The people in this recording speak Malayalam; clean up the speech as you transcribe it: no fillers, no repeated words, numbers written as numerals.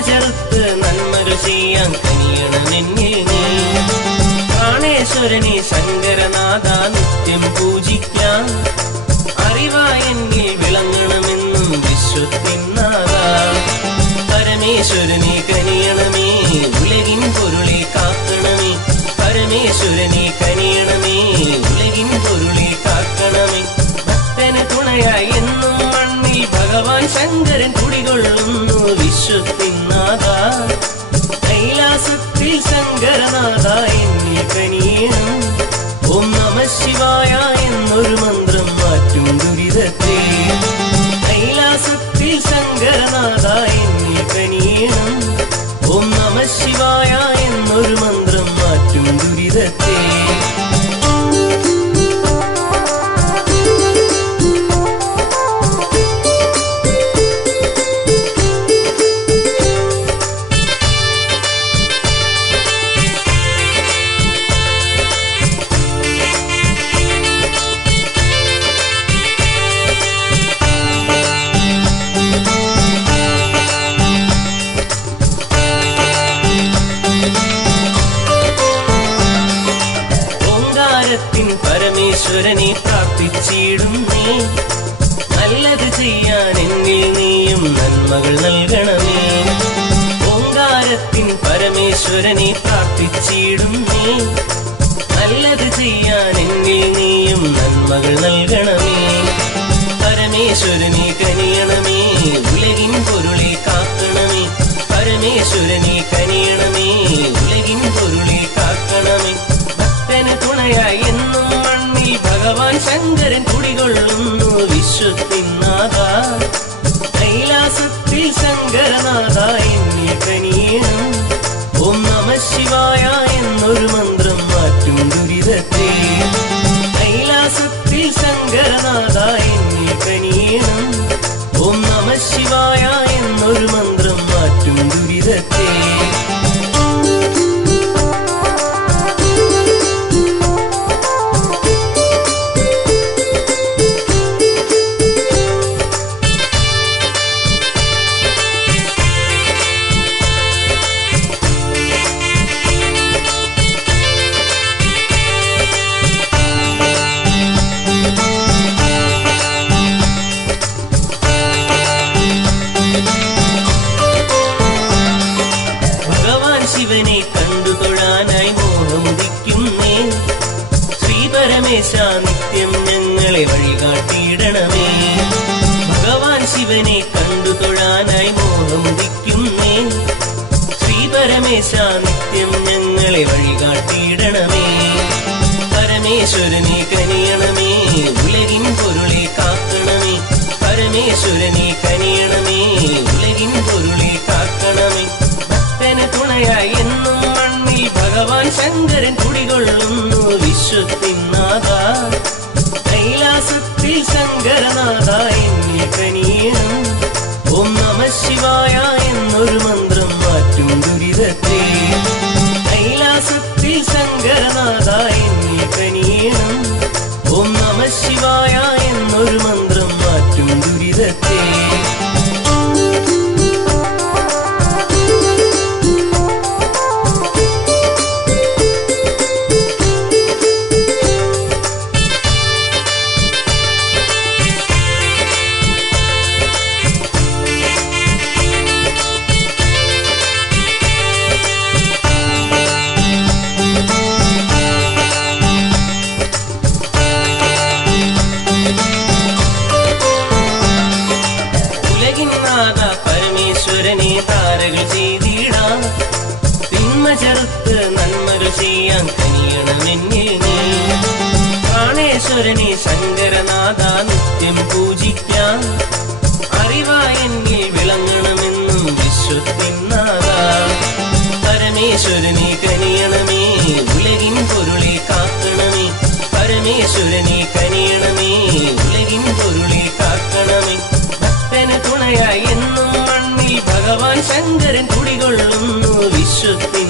ചെറുത്ത് നന്മകൾ ചെയ്യാൻ കനിയണമെന്നിൽ നീ. പ്രാണേശ്വരനെ ശങ്കരനാഥ നിത്യം പൂജിക്കാം. അറിവായെന്നിൽ വിളങ്ങണമെന്നും വിശ്വത്തിനാഥ. പരമേശ്വരനെ കനിയണമേ, ഉലകിൻ പൊരുളെ കാക്കണമേ. പരമേശ്വരനെ കനിയണമേ, ഉലകിൻ പൊരുളെ കാക്കണമേ. ഭക്തന് തുണയായി എന്നും മണ്ണിൽ ഭഗവാൻ ശങ്കരൻ കുടികൊള്ളുന്നു വിശ്വത്തിനാഥ. കൈലാസത്തിൽ ശങ്കരനാഥ എന്നിൽ കനിയണം. ഓം നമ ശിവായ എന്നൊരു മന്ത്രം മാറ്റും ദുരിതത്തെ. കൈലാസത്തിൽ ശങ്കരനാഥ എന്നിൽ കനിയണം. ഓം നമ ശിവായ എന്നൊരു മന്ത്രം മാറ്റും ദുരിതത്തെ. പരമേശ്വരനെ പ്രാർത്ഥിച്ചിടും നീ. നല്ലത് ചെയ്യാൻ എന്നിൽ നീയും നന്മകൾ നൽകണമേ. ഓങ്കാരത്തിൻ പരമേശ്വരനെ പ്രാർത്ഥിച്ചിടും നീ. നല്ലത് ചെയ്യാൻ എന്നിൽ നീയും നന്മകൾ നൽകണമേ. പരമേശ്വരനെ കനിയണമേ, ഉലകിൻ പൊരുളെ കാക്കണമേ. പരമേശ്വരനെ കനിയണമേ, ഉലകിൻ പൊരുളെ കാക്കണമേ. ഭക്തന് തുണയായി എന്നും മണ്ണിൽ ഭഗവാൻ ശങ്കരൻ കുടികൊള്ളുന്നു വിശ്വത്തിനാഥ. കൈലാസത്തിൽ ശങ്കരനാഥ എന്നിൽ കനിയണം. ഓം നമ ശിവായ എന്നൊരു മന്ത്രം മാറ്റും ദുരിതത്തെ. കൈലാസത്തിൽ ശങ്കരനാഥ എന്നിൽ കനിയണം. ഓം നമ ശിവായ എന്നൊരു മന്ത്രം മാറ്റും ദുരിതത്തെ. ശിവനെ കണ്ടു തൊഴാനായി മോഹമുദിക്കുന്നേ. ശ്രീപരമേശ നിത്യം ഞങ്ങളെ വഴികാട്ടിയിടണമേ. ഭഗവാൻ ശിവനെ കണ്ടു തൊഴാനായി മോഹമുദിക്കുന്നേ. ശ്രീപരമേശ നിത്യം ഞങ്ങളെ വഴികാട്ടിയിടണമേ. പരമേശ്വരനെ കനിയണമേ, ഉലകിൻ പൊരുളെ കാക്കണമേ. പരമേശ്വരനെ കനിയണമേ, ഉലകിൻ പൊരുളെ കാക്കണമേ. ഭക്തന് തുണയായി എന്നും മണ്ണിൽ ഭഗവാൻ ശങ്കരൻ കുടികൊള്ളുന്നു വിശ്വത്തിനാഥ. കൈലാസത്തിൽ ശങ്കരനാഥ എന്നിൽ കനിയണം. ഓം നമ ശിവായ എന്നൊരു മന്ത്രം മാറ്റും ദുരിതത്തെ. കൈലാസത്തിൽ ശങ്കരനാഥ എന്നിൽ കനിയണം. ഓം നമ ശിവായ എന്നൊരു മന്ത്രം മാറ്റും ദുരിതത്തെ. പരമേശ്വരനെ താരകൾ ചെയ്തിടാം. തിന്മ ചെറുത്ത് നന്മകൾ ചെയ്യാൻ കനിയണമെന്നിൽ നീ. പ്രാണേശ്വരനെ ശങ്കരനാഥ നിത്യം പൂജിക്കാം. അറിവായെന്നിൽ വിളങ്ങണമെന്നും വിശ്വത്തിനാഥ. പരമേശ്വരനെ കനിയണമേ, ഉലകിൻ പൊരുളെ കാക്കണമേ. പരമേശ്വരനെ കനിയണമേ, ഉലകിൻ പൊരുളെ കാക്കണമേ. ഭക്തന് തുണയായി എന്നും മണ്ണിൽ ഭഗവാൻ ശങ്കരൻ കുടികൊള്ളുന്നു വിശ്വത്തിൽ